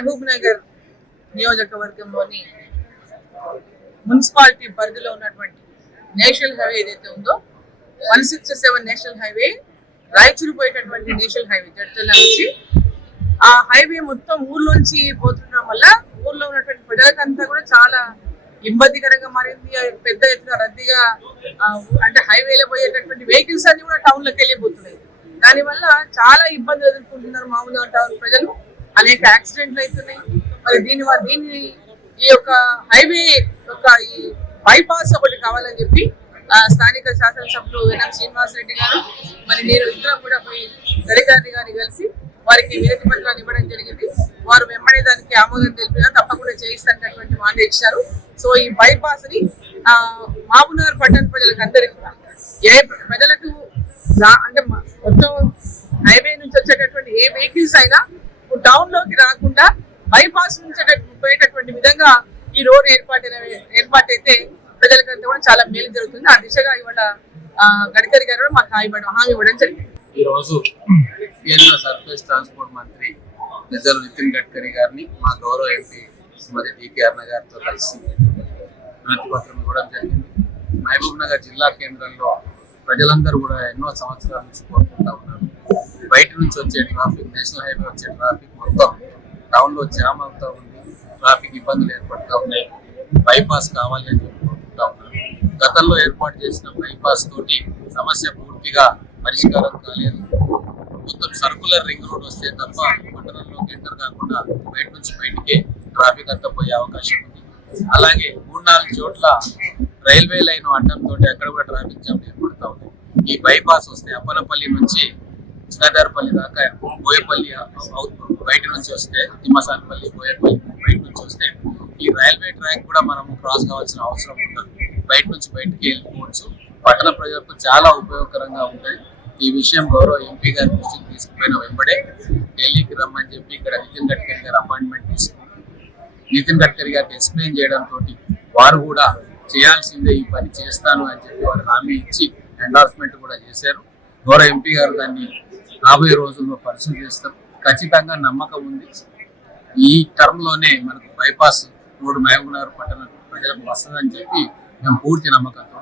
మహబూబ్ నగర్ నియోజకవర్గంలోని మున్సిపాలిటీ పరిధిలో ఉన్నటువంటి నేషనల్ హైవే ఏదైతే ఉందో 167 నేషనల్ హైవే రాయచూరు పోయేటటువంటి నేషనల్ హైవే జడ్చర్ల నుంచి ఆ హైవే మొత్తం ఊర్లోంచి పోతుండడం వల్ల ఊర్లో ఉన్నటువంటి ప్రజలకంతా కూడా చాలా ఇబ్బందికరంగా మారింది. పెద్ద ఎత్తున రద్దీగా అంటే హైవేలో పోయేటటువంటి వెహికల్స్ అన్ని కూడా టౌన్ లోకి వెళ్ళిపోతున్నాయి. దానివల్ల చాలా ఇబ్బందులు ఎదుర్కొంటున్నారు మామూలుగా టౌన్ ప్రజలు. అనేక యాక్సిడెంట్లు అవుతున్నాయి. మరి దీన్ని ఈ యొక్క హైవే యొక్క ఈ బైపాస్ ఒకటి కావాలని చెప్పి స్థానిక శాసనసభ్యులు ఎన్ఎం శ్రీనివాస్ రెడ్డి గారు మరి నేను ఇద్దరం కూడా పోయి గడిగారి గారిని కలిసి వారికి వినతి పత్రాన్ని ఇవ్వడం జరిగింది. వారు వెంబడే దానికి ఆమోదం తెలిపినా తప్పకుండా చేయిస్తున్నటువంటి మాట ఇచ్చారు. సో ఈ బైపాస్ ని మహబూబ్నగర్ పట్టణ ప్రజలకు అందరికీ ఏ ప్రజలకు అంటే మొత్తం హైవే నుంచి వచ్చేటటువంటి ఏ వెహికల్స్ అయినా టౌన్ లోకి రాకుండా బైపాస్ నుంచి పోయేటటువంటి విధంగా ఈ రోడ్ ఏర్పాటైతే ప్రజలకంతా కూడా చాలా మేలు జరుగుతుంది. ఆ దిశగా ఇవాళ గడ్కరీ గారు మాకు హామీ ఇవ్వడం జరిగింది. ఈ రోజు కేంద్ర సర్ఫేస్ ట్రాన్స్పోర్ట్ మంత్రి నితిన్ గడ్కరీ గారిని మా గౌరవ ఎంపీ శ్రీమతి డికే అరుణ గారితో కలిసి వినతి పత్రం ఇవ్వడం జరిగింది. మహబూబ్ నగర్ జిల్లా కేంద్రంలో ప్రజలందరూ కూడా ఎన్నో సంవత్సరాల నుంచి కోరుకుంటా ఉన్నారు. బయట నుంచి వచ్చే ట్రాఫిక్, నేషనల్ హైవే వచ్చే ట్రాఫిక్ మొత్తం టౌన్ లో జామ్ అవుతా ఉంది. ట్రాఫిక్ ఇబ్బందులు ఏర్పడుతూ ఉన్నాయి. బైపాస్ కావాలి అని చెప్పి కోరుకుంటా ఉన్నారు. గతంలో ఏర్పాటు చేసిన బైపాస్ తోటి సమస్య పూర్తిగా పరిష్కారం కాలేదు. మొత్తం సర్కులర్ రింగ్ రోడ్ వస్తే తప్ప పట్టణంలోకి ఎంటర్ కాకుండా బయట నుంచి బయటికే ట్రాఫిక్ అంతా పోయే అవకాశం ఉంది. అలాగే 3-4 చోట్ల రైల్వే లైన్ అడ్డంతో అక్కడ కూడా ట్రాఫిక్ జామ్ ఏర్పడుతూ ఉంది. ఈ బైపాస్ వస్తే అప్పనపల్లి నుంచి చిన్నదారపల్లి దాకా బోయపల్లి బయట నుంచి వస్తే తిమ్మసానపల్లి బోయపల్లి బయట నుంచి వస్తే ఈ రైల్వే ట్రాక్ కూడా మనము క్రాస్ కావాల్సిన అవసరం ఉండదు. బయట నుంచి బయటికి వెళ్ళిపోవచ్చు. పట్టణ ప్రజలకు చాలా ఉపయోగకరంగా ఉంటుంది. ఈ విషయం గౌరవ ఎంపీ గారి దృష్టికి తీసుకుపోయిన వెంబడే ఢిల్లీకి రమ్మని చెప్పి ఇక్కడ నితిన్ గడ్కరీ గారు అపాయింట్మెంట్ తీసుకుని నితిన్ గడ్కరీ గారికి ఎక్స్ప్లెయిన్ చేయడంతో వారు కూడా చేయాల్సిందే ఈ పని చేస్తాను అని చెప్పి వారు హామీ ఇచ్చి ఎండార్స్మెంట్ కూడా చేశారు. గౌరవ ఎంపీ గారు దాన్ని రాబోయే రోజుల్లో పరిశీలన చేస్తారు. ఖచ్చితంగా నమ్మకం ఉంది. ఈ టర్మ్ లోనే మనకు బైపాస్ రోడ్డు మహబూబ్ నగర్ పట్టణ ప్రజలకు వస్తుందని చెప్పి మేము పూర్తి నమ్మకంతో